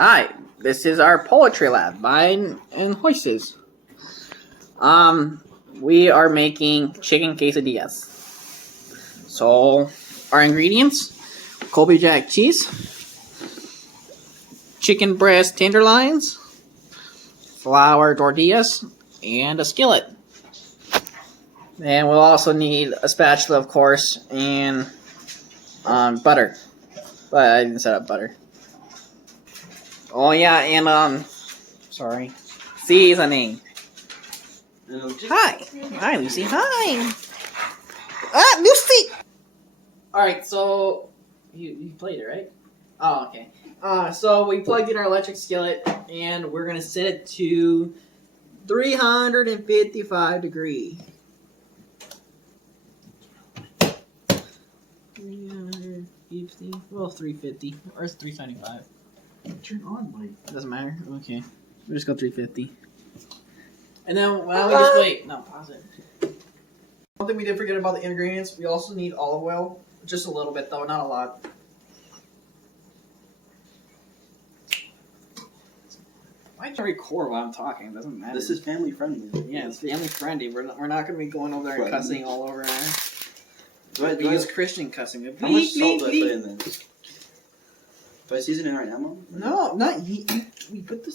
Hi, this is our poetry lab, mine and Hoise's. We are making chicken quesadillas. So, our ingredients: Colby Jack cheese, chicken breast tenderloins, flour tortillas, and a skillet. And we'll also need a spatula, of course, and butter. But I didn't set up butter. Oh yeah, and sorry, seasoning. Hi, Lucy. Hi. Lucy. All right, so you played it, right? Oh, okay. So we plugged in our electric skillet, and we're gonna set it to 355 degree. 350. Well, 350 or it's 375. Turn on light. Doesn't matter. Okay, we'll just go 350. And then why don't we just wait? No, pause it. One thing we did forget about the ingredients, we also need olive oil. Just a little bit though, not a lot. Why can't I record while I'm talking? It doesn't matter. This is family friendly. Yeah, it's family friendly. We're not going to be going over there and cussing all over there. We use Christian cussing. How much salt do I put in this? Do I season it right now, Mom? No, not you. We put the...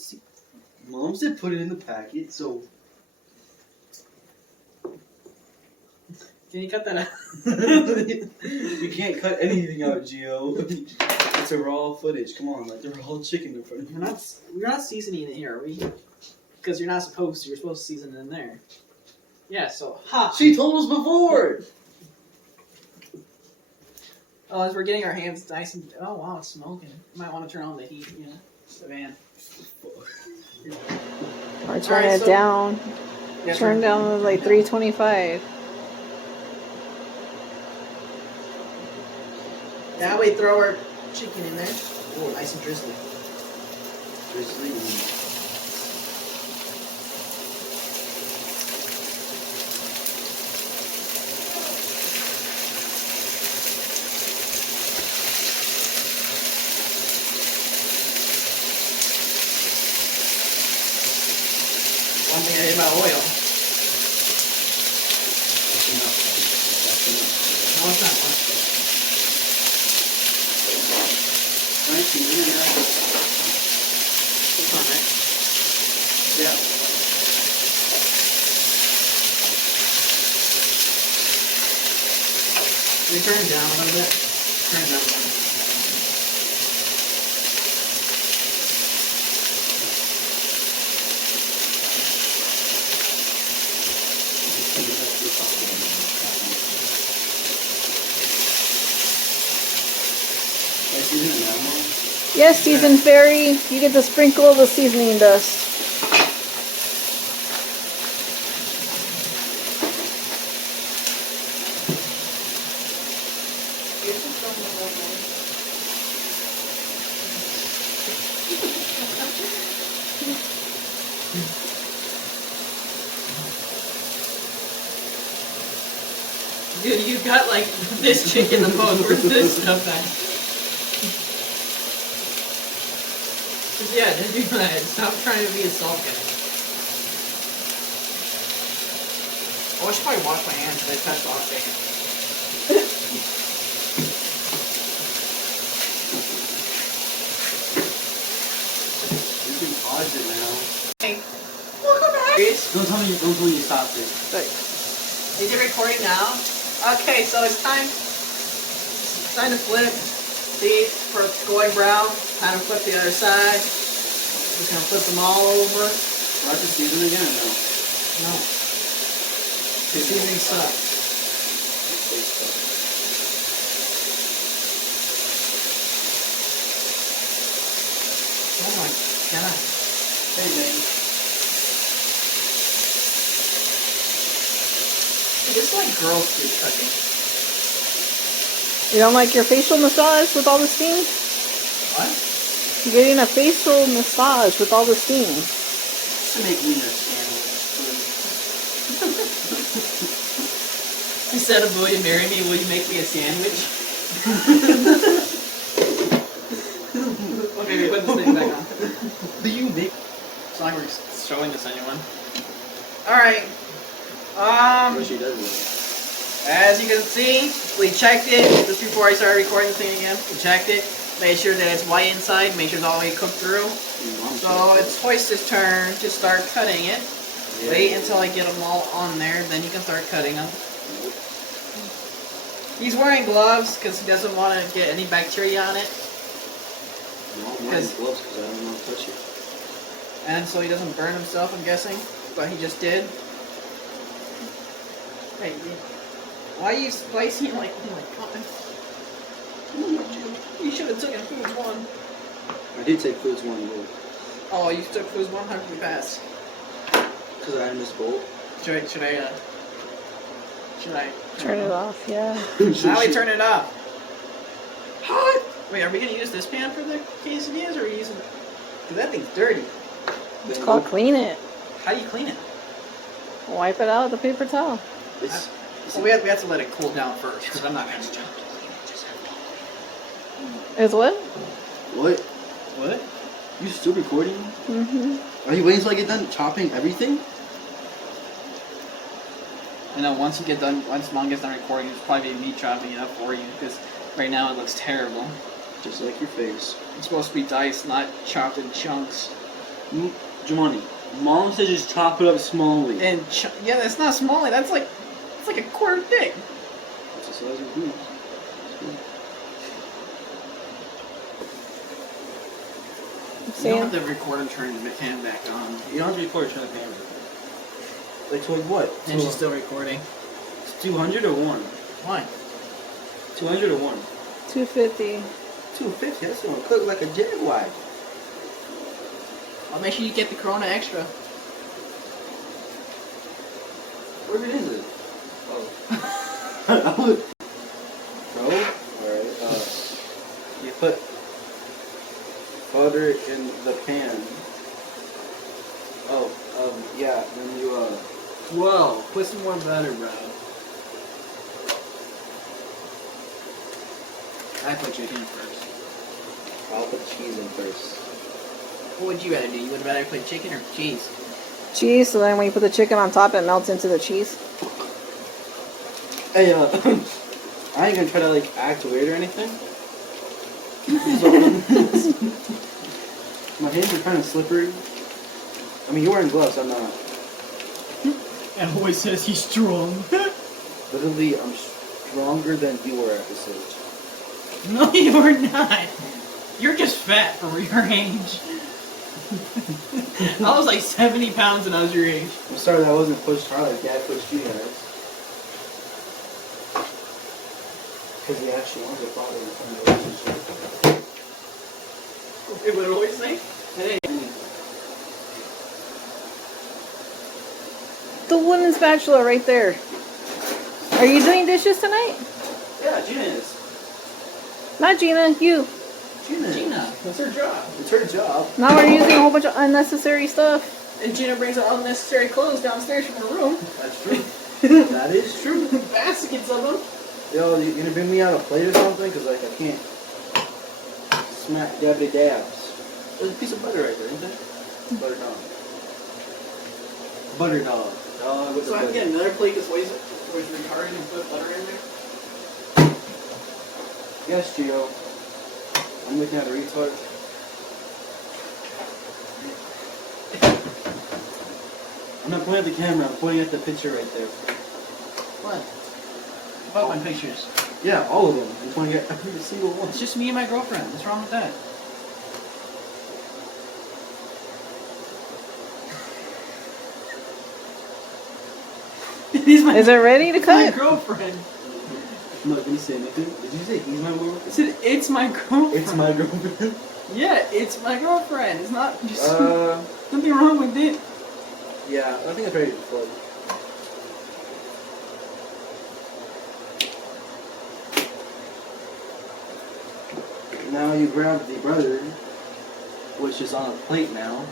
Mom said put it in the packet, so... Can you cut that out? You can't cut anything out, Gio. It's a raw footage. Come on, like the raw chicken in front of you. We're not seasoning it here, are we? Because you're not supposed to. You're supposed to season it in there. Yeah, so... Ha! She told us before! Oh, as we're getting our hands nice and... Oh, wow, it's smoking. You might want to turn on the heat, you know? It's the van. Or turn it down. Yeah, Turn down to like 325. Now we throw our chicken in there. Oh, nice and drizzly. Drizzly. One thing I did about oil. No, it's not much. Nice seasoning in there. It's on there. Yeah. Can we turn it down a little bit? Turn it down a little bit. Yes, seasoned fairy. You get to sprinkle the seasoning dust. Dude, you got like this chicken the most. Where's this stuff at? Yeah, just do that. Stop trying to be a salt guy. Oh, I should probably wash my hands because I touched off chicken. You can pause it now. Hey, welcome back. Don't tell me you stopped it. Is it recording now? Okay, so it's time to flip. See, for going brown, time to flip the other side. Just gonna flip them all over. Do I have to season again or no? No. The seasoning sucks. Oh my god. Hey, man. This is like girl food cooking. You don't like your facial massage with all the steam? What? You're getting a facial massage with all the steam. To make me a sandwich. Instead of will you marry me, will you make me a sandwich? Okay, we put this thing back on. Do you make? It's not like we're showing this to anyone. Alright. She does it. As you can see, we checked it just before I started recording the thing again. We checked it, made sure that it's white inside, make sure it's all the way cooked through. So it's Hoist's turn to start cutting it. Yeah. Wait until I get them all on there, then you can start cutting them. He's wearing gloves because he doesn't want to get any bacteria on it. No, I'm wearing gloves because I don't want to touch it. And so he doesn't burn himself, I'm guessing. But he just did. Hey, why are you spicing like, oh my god. You should have taken Foods 1. I did take Foods 1 bolt. Oh, you took Foods 1? How did you pass? Because I missed bolt. Should I Turn it off, yeah. How do we turn it off? Hot! Wait, are we gonna use this pan for the quesadillas, or are we using... Dude, that thing's dirty. It's called clean it. How do you clean it? Wipe it out with a paper towel. Well, we have to let it cool down first, because I'm not gonna... Is what? What? What? You still recording? Mm-hmm. Are you waiting until I get done chopping everything? I know, once Mom gets done recording, it's probably me chopping it up for you, because right now it looks terrible. Just like your face. It's supposed to be diced, not chopped in chunks. Jumani, Mom said just chop it up smallly. And yeah, that's not small. That's like, it's like a quarter thick. That's the size of boobs. You don't have to record and turn the can back on. You don't have to record, turn the camera. Like to what? And she's still recording. It's 200 or 1? Why? 200 or 1? 250. 250, that's gonna cook like a jaguar. I'll make sure you get the Corona Extra. What is it? Oh. No? Alright, you put butter in the pan. Oh, yeah, then you, Whoa, put some more butter, bro. I put chicken first. I'll put cheese in first. What would you rather do? You would rather put chicken or cheese? Cheese, so then when you put the chicken on top, it melts into the cheese. Hey, I ain't gonna try to, like, act weird or anything. My hands are kind of slippery. I mean, you're wearing gloves, I'm not. And always says he's strong. Literally, I'm stronger than you were at this age. No, you're not. You're just fat for your age. I was like 70 pounds when I was your age. I'm sorry that I wasn't pushed hard like Dad pushed you guys. Because he actually wants a father in some relationship. It would always say, hey. The wooden spatula right there. Are you doing dishes tonight? Yeah, Gina is. Not Gina, you. Gina, that's her job. It's her job. Now we're using a whole bunch of unnecessary stuff. And Gina brings her unnecessary clothes downstairs from her room. That's true. That is true. Baskets of them. Yo, you gonna bring me out a plate or something? Because, like, I can't smack dabby dabs. There's a piece of butter right there, isn't there? Butter dog. Butter dog. Dog with So the I can butter. get another plate this way, so it's retarded and put butter in there? Yes, Gio. I'm looking at a retard. I'm not pointing at the camera, I'm pointing at the picture right there. What? About my pictures. Yeah, all of them. I'm pointing at every single one. It's just me and my girlfriend. What's wrong with that? Is it ready to my cut? girlfriend. No, did you say anything? Did you say he's my girlfriend? I said, it's my girlfriend. It's my girlfriend. Yeah, it's my girlfriend. It's not just Uh, nothing wrong with it. yeah, I think it's ready to flood. Now you grab the butter, which is on a plate now,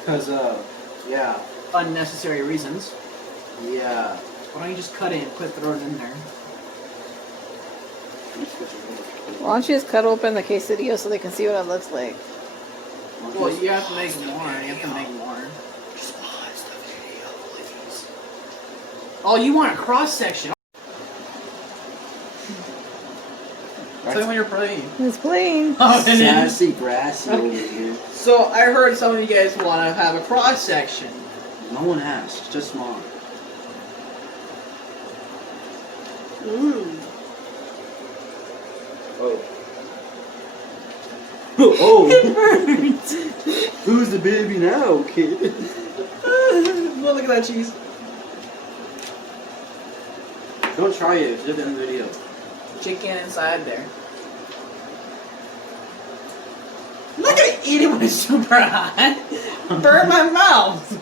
because, yeah, Unnecessary reasons. yeah. Why don't you just cut it and throw it in there? Why don't you just cut open the quesadilla so they can see what it looks like? Why don't Well, you have to make more. You have to make more. Oh, you want a cross section? Tell me when you're playing. It's plain. Oh, and then- Sassy, grassy over here. So I heard some of you guys want to have a cross section. No one asked. It's just small. Ooh. Oh. Oh. It burns. Who's the baby now, kid? Well, look at that cheese. Don't try it. It's just in the video. Chicken inside there. Look at it eating when it's super hot. Burn my mouth.